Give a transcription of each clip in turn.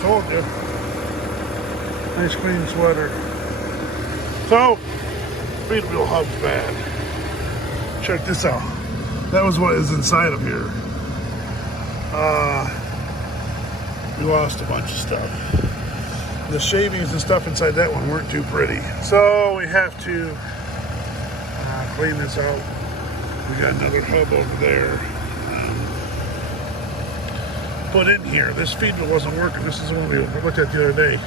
Told you. Nice clean sweater. So, feed wheel hub's bad. Check this out. That was what is inside of here. We lost a bunch of stuff. The shavings and stuff inside that one weren't too pretty. So we have to clean this out. We got another hub over there. Put in here. This feed wheel wasn't working. This is the one we looked at the other day.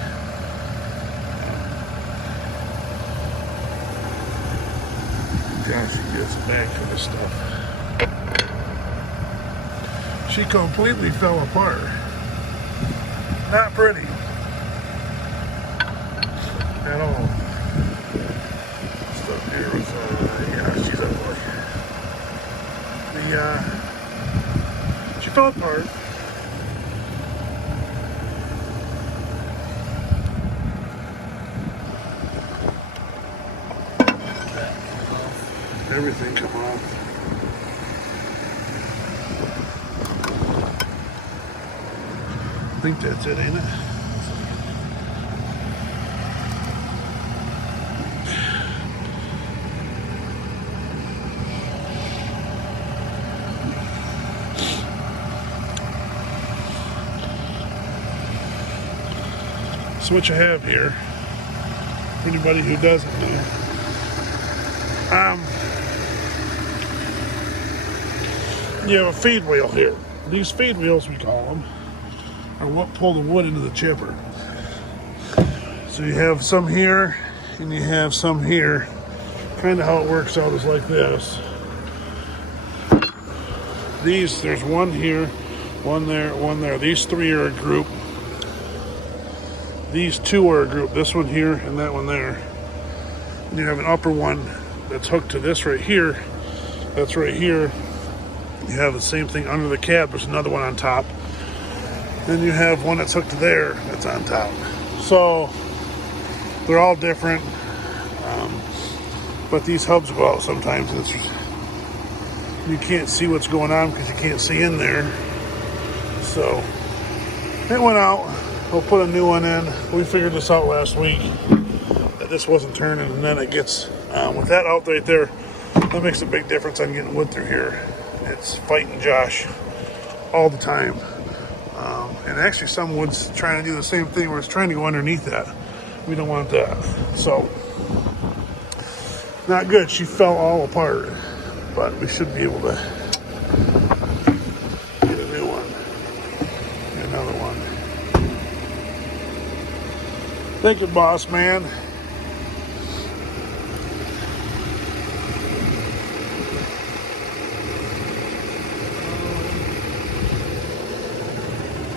Gosh, she gets back for this stuff. She completely fell apart. Not pretty. At all. Stuff here was, yeah, she's ugly. She fell apart. Everything come off. I think that's it, ain't it? So what you have here, for anybody who doesn't know, you have a feed wheel here. These feed wheels, we call them, are what pull the wood into the chipper. So you have some here and you have some here. Kind of how it works out is like this. These, there's one here, one there, one there. These three are a group. These two are a group. This one here and that one there. And you have an upper one that's hooked to this right here. That's right here. You have the same thing under the cab. There's another one on top. Then you have one that's hooked to there that's on top. So they're all different. But these hubs go out sometimes. And you can't see what's going on because you can't see in there. So it went out. We'll put a new one in. We figured this out last week. That this wasn't turning. And then it gets, with that out right there, that makes a big difference on getting wood through here. It's fighting Josh all the time. And actually some wood's trying to do the same thing where it's trying to go underneath that. We don't want that. So, not good. She fell all apart. But we should be able to get a new one. Get another one. Thank you, boss man.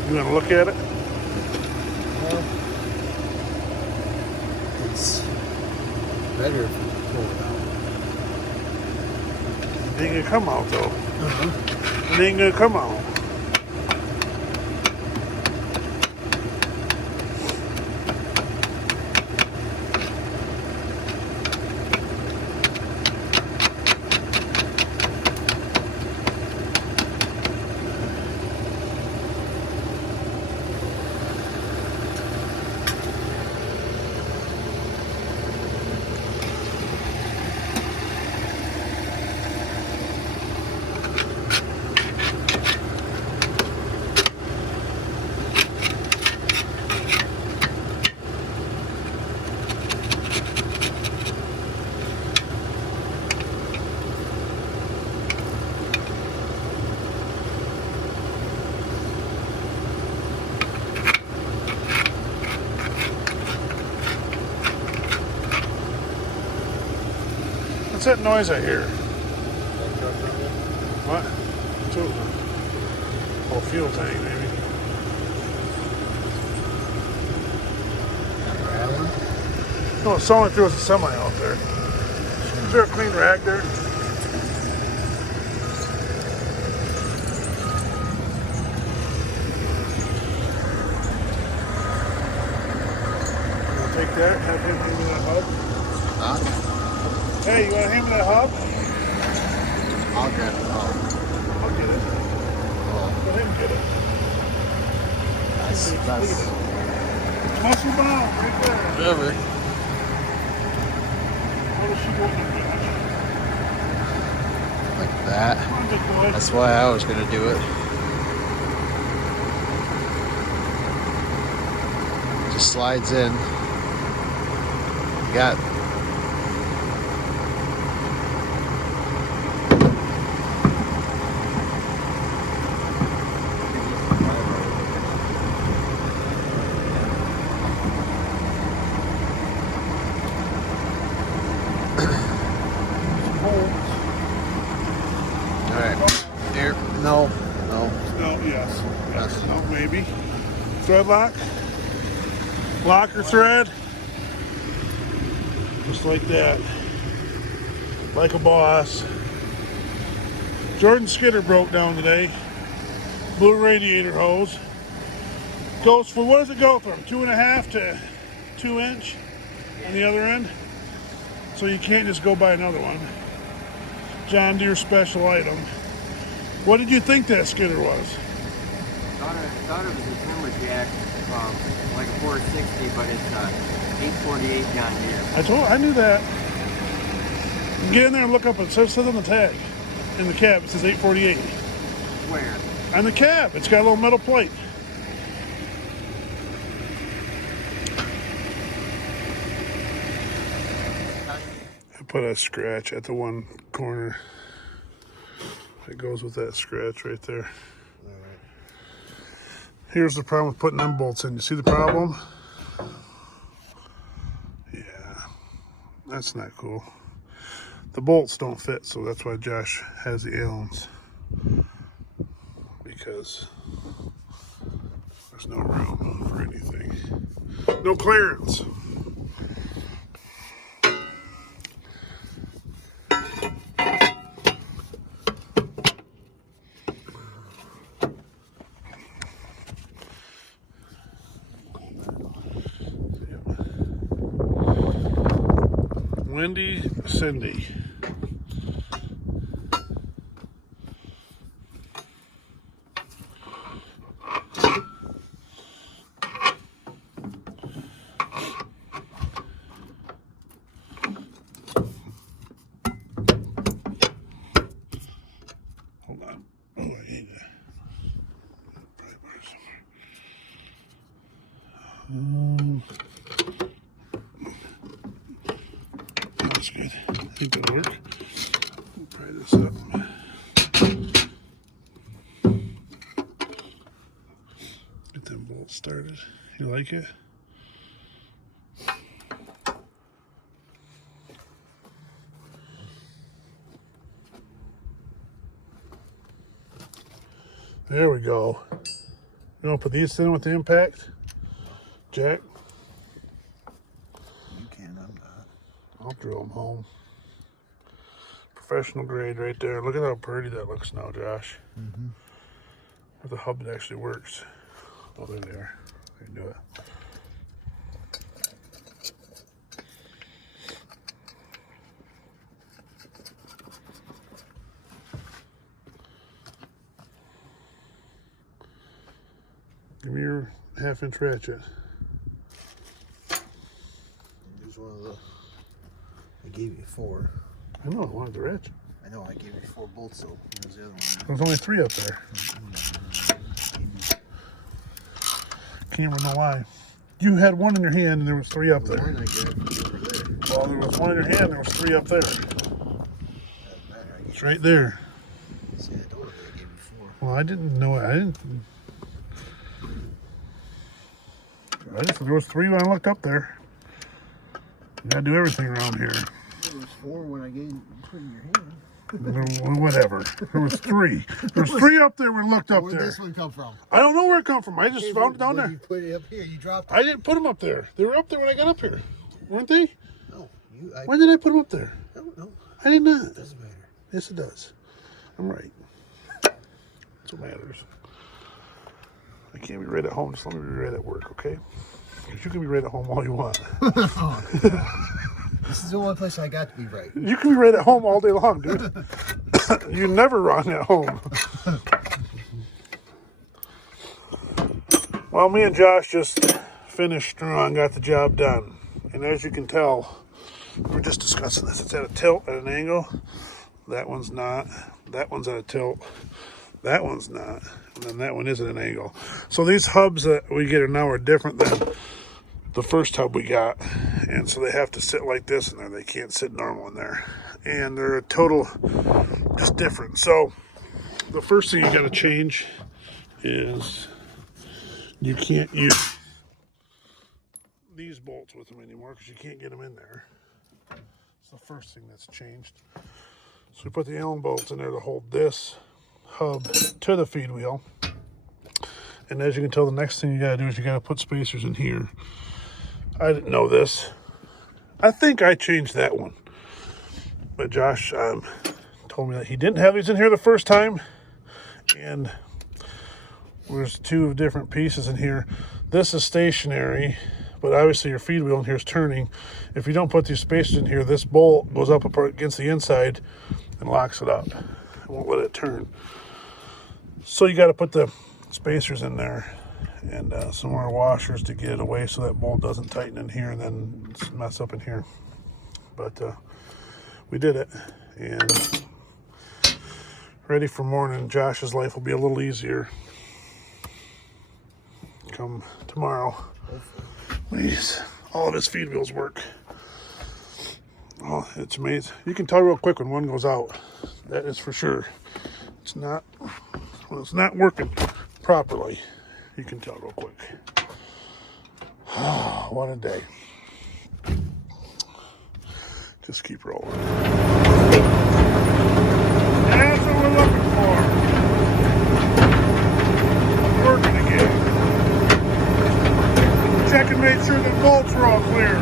You want to look at it? It's better if you pull it out. It ain't gonna come out though. It ain't gonna come out. What's that noise I hear? What? Two. Oh, fuel tank, maybe. No, it's only through a semi out there. Is there a clean rag there? I'll take that. Have him hand me that hub. Huh? Hey, you want to hand me that hub? I'll grab it. I'll get it. Oh. Let him get it. I That's Muscle bound right there. whatever. What is she doing there, Like that. Josh? Come on, big boy. That's why I was gonna do it. Just slides in. You got here. No. No, yes. Yes. No, maybe. Thread lock. Locker thread. Just like that. Like a boss. Jordan skidder broke down today. Blue radiator hose. Goes for, what does it go from? 2.5 to 2 inch on the other end. So you can't just go buy another one. John Deere special item. What did you think that skidder was? Thought it was a Timberjack, like a 460, but it's 848 John Deere. I knew that. Get in there and look up. It says on the tag. In the cab, it says 848. Where? On the cab, it's got a little metal plate. I put a scratch at the one corner. It goes with that scratch right there. Here's the problem with putting them bolts in. You see the problem? Yeah, that's not cool. The bolts don't fit, so that's why Josh has the Allens. Because there's no room for anything. No clearance. Windy Cindy. Hold on. Oh, I need that. Probably where somewhere. That's good. I think that'll work. We'll pry this up. Get them bolts started. You like it? There we go. You want to put these in with the impact? Jack? You can, I'm not. I'll drill them home. Professional grade right there. Look at how pretty that looks now, Josh. Mm-hmm. With the hub that actually works. Oh, there they are. They can do it. Give me your 1/2-inch ratchet. Here's one of the. I gave you 4. I know, I wanted the ratchet. I know, I gave you 4 bolts, so here's the other one. There's only 3 up there. Can't remember why. You had one in your hand and there was 3 up The there. one I gave over there. Well, there was one in your hand and there was 3 up there. Doesn't matter. I gave It's right there. See, I told you I gave you 4. Well, I didn't know it. I just, there was 3 when I looked up there. You gotta do everything around here. There was 4 when I gave you put in your hand. Whatever. There was 3. There's 3 up there when I looked up Where'd there. this one come from? I don't know where it come from. I just found it down there. You put it up here. You dropped it. I didn't put them up there. They were up there when I got up here. Weren't they? No, When did I put them up there? I don't know. I did not. Doesn't matter. Yes, it does. I'm right. That's what matters. I can't be right at home. Just let me be right at work, okay? Because you can be right at home all you want. This is the only place I got to be right. You can be right at home all day long, dude. You never run at home. Well, me and Josh just finished strong, got the job done. And as you can tell, we're just discussing this. It's at a tilt, at an angle. That one's not. That one's at a tilt. That one's not. And then that one is at an angle. So these hubs that we get now are different than the first hub we got. And so they have to sit like this in there. They can't sit normal in there. And they're a total, just different. So the first thing you got to change is you can't use these bolts with them anymore because you can't get them in there. It's the first thing that's changed. So we put the Allen bolts in there to hold this hub to the feed wheel. And as you can tell, the next thing you got to do is you got to put spacers in here. I didn't know this. I think I changed that one. But Josh told me that he didn't have these in here the first time. And there's two different pieces in here. This is stationary, but obviously your feed wheel in here is turning. If you don't put these spacers in here, this bolt goes up against the inside and locks it up. It won't let it turn. So you got to put the spacers in there and some more washers to get it away so that bolt doesn't tighten in here and then mess up in here. But we did it, and ready for morning. Josh's life will be a little easier come tomorrow when all of his feed wheels work. Oh, it's amazing. You can tell real quick when one goes out. That is for sure. It's not, when it's not working properly, you can tell real quick. Oh, what a day. Just keep rolling. That's what we're looking for. Working again. Check and make sure the bolts are all clear.